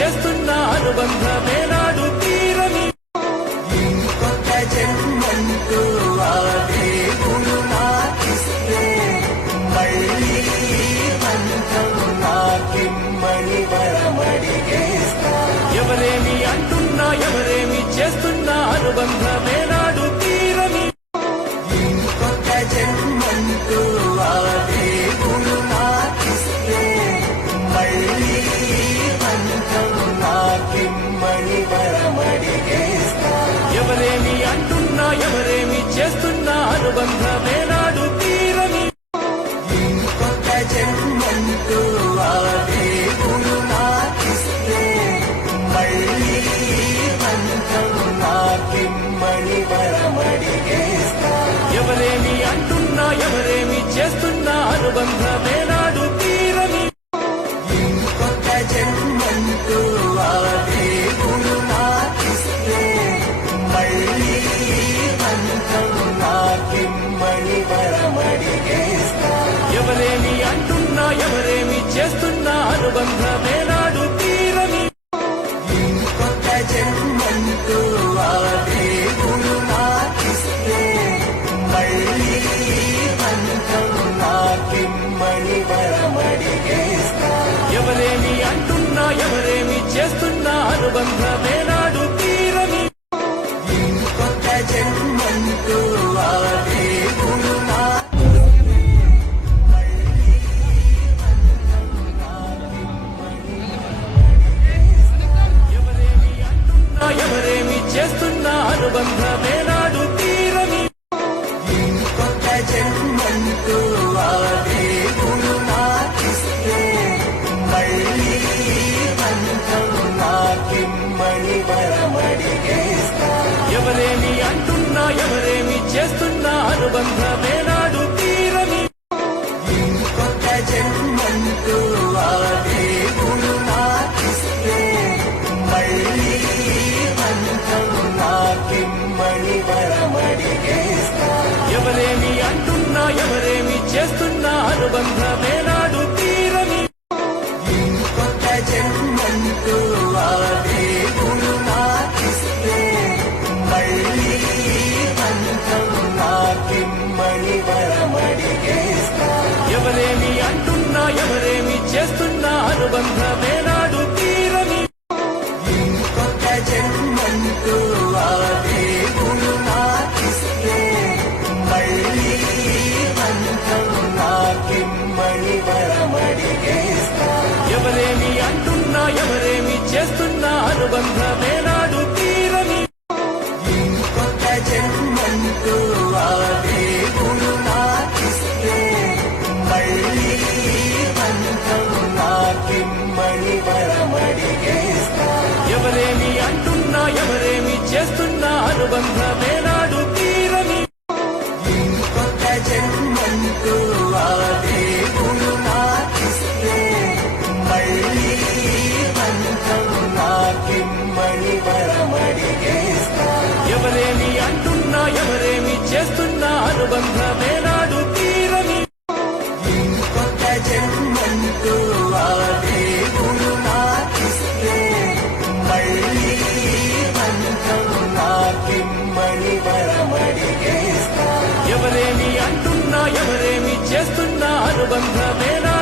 చేస్తున్న అనుబంధమే నాడు తీరని ఇంకొక జన్మంటూ ఆ దేవుడు నాకిస్తే మళ్ళీ బంధం నాకిమ్మని వరమడిగేస్తా. ఎవరేమి అంటున్నా ఎవరేమి చేస్తున్నా అనుబంధమే నాడు తీరని ఇంకొక జన్మంటూ ఆ దేవుడు నాకిస్తే మళ్ళీ బంధం నాకిమ్మని వరమడిగేస్తా. ఎవరేమి అంటున్నా ఎవరేమి చేస్తున్నా అనుబంధమే నాడు తీరని ఇంకొక జన్మంటూ ఆ దేవుడు నాకిస్తే మళ్ళీ బంధం నాకిమ్మని వరమడిగేస్తా. ఎవరేమి అంటున్నా ఎవరేమి చేస్తున్నా అనుబంధమే నాడు తీరని ఇంకొక జన్మంటూ ఆ దేవుడు నాకిస్తే మళ్ళీ బంధం నాకిమ్మని వరమడిగేస్తా. ఎవరేమి అంటున్నా ఎవరేమి చేస్తున్నా అనుబంధమే నాడు తీరని ఇంకొక జన్మంటూ ఆ దేవుడు నాకిస్తే మళ్ళీ బంధం నాకిమ్మని వరమడిగేస్తా. ఎవరేమి అంటున్నా ఎవరేమి చేస్తున్నా అనుబంధమే నాడు తీరని ఇంకొక జన్మంటూ ఆ దేవుడు ఎవరేమి అంటున్నా ఎవరేమి చేస్తున్నా అనుబంధమే నాడు తీరని ఇంకొక జన్మంటూ ఆ దేవుడు నాకిస్తే మళ్ళీ బంధం నాకిమ్మని వరమడిగేస్తా. ఎవరేమి అంటున్నా ఎవరేమి చేస్తున్నా అనుబంధమే నాడు తీరని ఇంకొక జన్మంటూ ఆ దేవుడు నాకిస్తే మళ్ళీ బంధం నాకిమ్మని వరమడిగేస్తా. ఎవరేమి అంటున్నా ఎవరేమి చేస్తున్నా అనుబంధమే నాడు తీరని ఇంకొక జన్మంటూ ఆ దేవుడు నాకిస్తే మళ్ళీ బంధం నాకిమ్మని వరమడిగేస్తా. ఎవరేమి అంటున్నా ఎవరేమి చేస్తున్నా అనుబంధమే నాడు తీరని ఇంకొక జన్మంటూ ఆ దేవుడు నాకిస్తే మళ్ళీ బంధం నాకిమ్మని వరమడిగేస్తా. ఎవరేమి అంటున్నా ఎవరేమి చేస్తున్నా అనుబంధమే నాడు తీరని ఇంకొక జన్మంటూ ఆ దేవుడు నాకిస్తే మళ్ళీ బంధం నాకిమ్మని వరమడిగేస్తా. ఎవరేమి అంటున్నా ఎవరేమి చేస్తున్నా అనుబంధమే నాడు తీరని ఇంకొక జన్మంటూ ఆ దేవుడు నాకిస్తే మళ్ళీ బంధం నాకిమ్మని వరమడిగేస్తా. ఎవరేమి అంటున్నా ఎవరేమి చేస్తున్నా అనుబంధమే నాడు తీరని ఇంకొక జన్మంటూ ఆ దేవుడు నాకిస్తే మళ్ళీ బంధం నాకిమ్మని వరమడిగేస్తా. ఎవరేమి అంటున్నా ఎవరేమి చేస్తున్నా అనుబంధమే నాడు